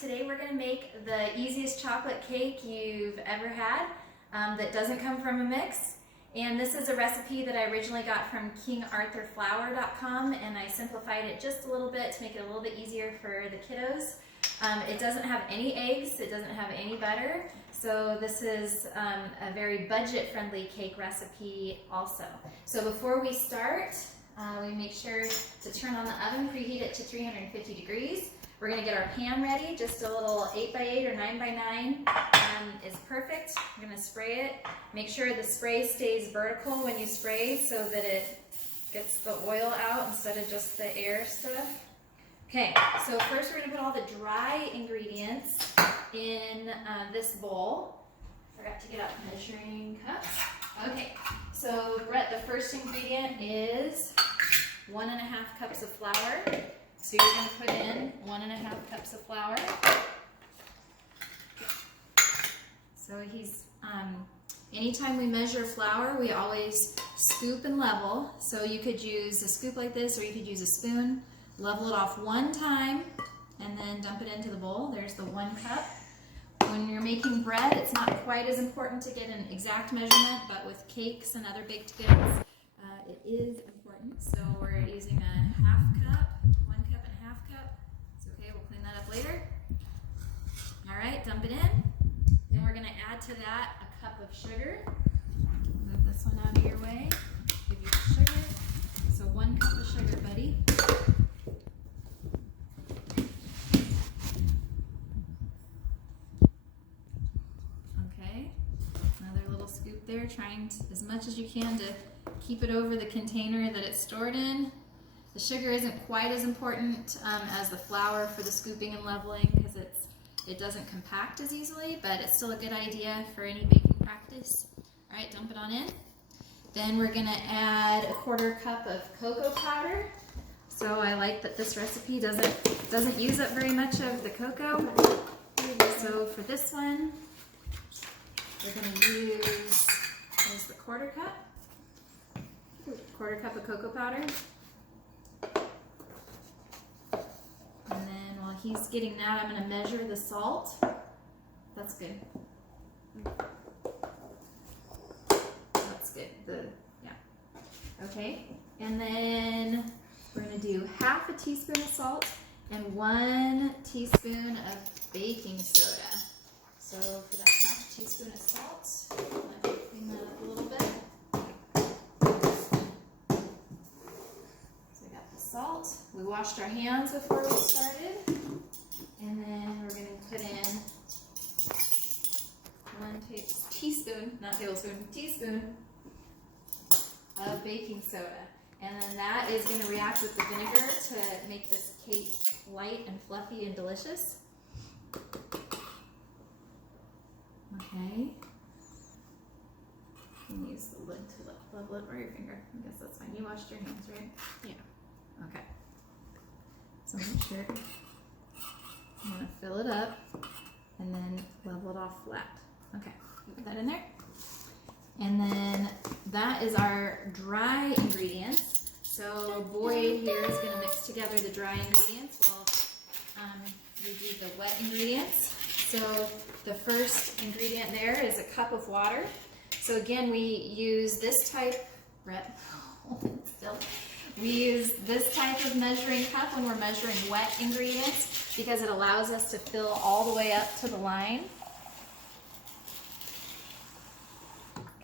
Today we're going to make the easiest chocolate cake you've ever had that doesn't come from a mix. And this is a recipe that I originally got from kingarthurflour.com, and I simplified it just a little bit to make it a little bit easier for the kiddos. It doesn't have any eggs, it doesn't have any butter, so this is a very budget-friendly cake recipe also. So before we start, we make sure to turn on the oven, preheat it to 350 degrees. We're going to get our pan ready. Just a little 8x8 or 9x9 is perfect. We're going to spray it. Make sure the spray stays vertical when you spray so that it gets the oil out instead of just the air stuff. Okay, so first we're going to put all the dry ingredients in this bowl. Forgot to get out measuring cups. Okay, so Brett, the first ingredient is 1.5 cups of flour. So you're going to put in 1.5 cups of flour. So anytime we measure flour, we always scoop and level. So you could use a scoop like this, or you could use a spoon. Level it off one time, and then dump it into the bowl. There's the 1 cup. When you're making bread, it's not quite as important to get an exact measurement, but with cakes and other baked goods, it is important. So we're using a 1/2 cup. 1 cup and 1/2 cup. It's okay, we'll clean that up later. All right, dump it in. Then we're going to add to that a cup of sugar. Move this one out of your way. Give you the sugar. So 1 cup of sugar, buddy. Okay, another little scoop there, trying as much as you can to keep it over the container that it's stored in. The sugar isn't quite as important as the flour for the scooping and leveling because it doesn't compact as easily, but it's still a good idea for any baking practice. All right, dump it on in. Then we're gonna add a 1/4 cup of cocoa powder. So I like that this recipe doesn't use up very much of the cocoa. So for this one, we're gonna use, here's the 1/4 cup. 1/4 cup of cocoa powder. And then while he's getting that, I'm going to measure the salt. That's good. That's good. Okay. And then we're going to do 1/2 teaspoon of salt and 1 teaspoon of baking soda. So for that 1/2 teaspoon of salt, I'm going to clean that up a little bit. Salt. We washed our hands before we started, and then we're going to put in 1 teaspoon, not tablespoon, teaspoon of baking soda, and then that is going to react with the vinegar to make this cake light and fluffy and delicious. Okay. You can use the lid to level it, or your finger. I guess that's fine. You washed your hands, right? Yeah. Okay, so make sure I'm going to fill it up and then level it off flat. Okay, put that in there. And then that is our dry ingredients. So Boyd here is going to mix together the dry ingredients while we do the wet ingredients. So the first ingredient there is a cup of water. So again, we use this type, Brett, still. We use this type of measuring cup when we're measuring wet ingredients because it allows us to fill all the way up to the line.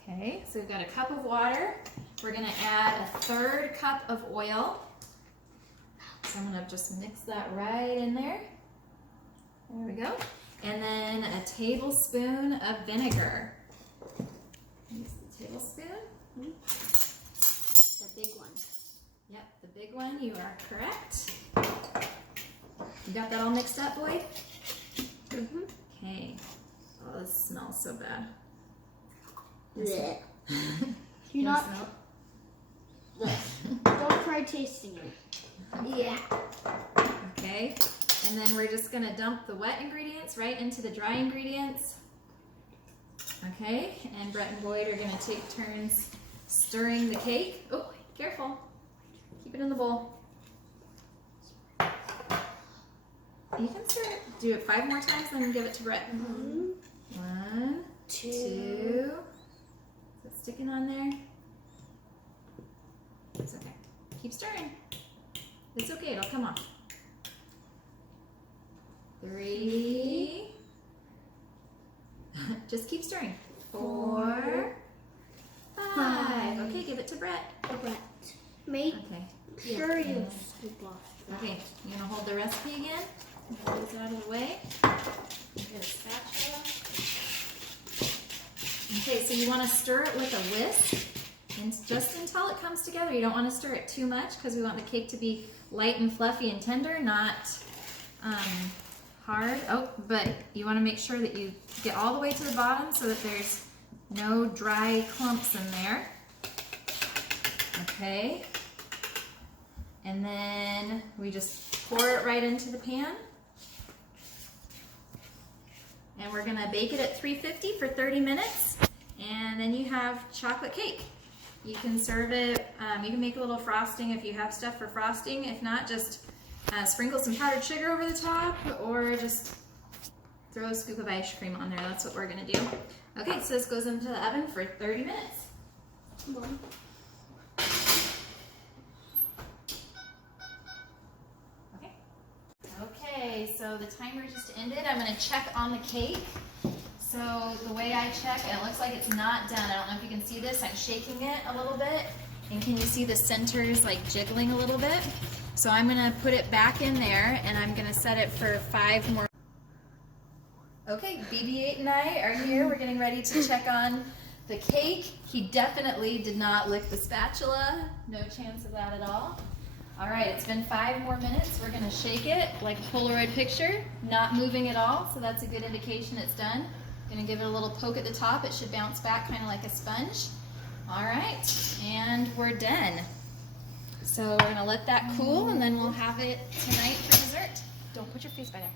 Okay, so we've got a cup of water. We're going to add a 1/3 cup of oil. So I'm going to just mix that right in there. There we go. And then a tablespoon of vinegar. Use the tablespoon. The big one. Yep, the big one, you are correct. You got that all mixed up, Boyd? Mm-hmm. Okay. Oh, this smells so bad. Blech. You not smell? Don't try tasting it. Yeah. Okay, and then we're just gonna dump the wet ingredients right into the dry ingredients. Okay, and Brett and Boyd are gonna take turns stirring the cake. Oh, careful. Keep it in the bowl. You can stir it. Do it 5 more times, then give it to Brett. 1, 2. Is it sticking on there? It's okay. Keep stirring. It's okay, it'll come off. 3. Just keep stirring. 4, 5. Okay, give it to Brett. Make Okay. sure you scoop off. Okay, you're gonna hold the recipe again. Move this out of the way. Get a spatula. Okay, so you want to stir it with a whisk, and just until it comes together. You don't want to stir it too much because we want the cake to be light and fluffy and tender, not hard. Oh, but you want to make sure that you get all the way to the bottom so that there's no dry clumps in there. Okay. And then we just pour it right into the pan. And we're gonna bake it at 350 for 30 minutes. And then you have chocolate cake. You can serve it, you can make a little frosting if you have stuff for frosting. If not, just sprinkle some powdered sugar over the top, or just throw a scoop of ice cream on there. That's what we're gonna do. Okay, so this goes into the oven for 30 minutes. Okay, so the timer just ended. I'm going to check on the cake. So the way I check, and it looks like it's not done. I don't know if you can see this. I'm shaking it a little bit. And can you see the centers like jiggling a little bit? So I'm going to put it back in there, and I'm going to set it for 5 more. Okay, BB-8 and I are here. We're getting ready to check on the cake. He definitely did not lick the spatula. No chance of that at all. All right, it's been 5 more minutes. We're gonna shake it like a Polaroid picture, not moving at all, so that's a good indication it's done. Gonna give it a little poke at the top. It should bounce back kind of like a sponge. All right, and we're done. So we're gonna let that cool, and then we'll have it tonight for dessert. Don't put your face by there.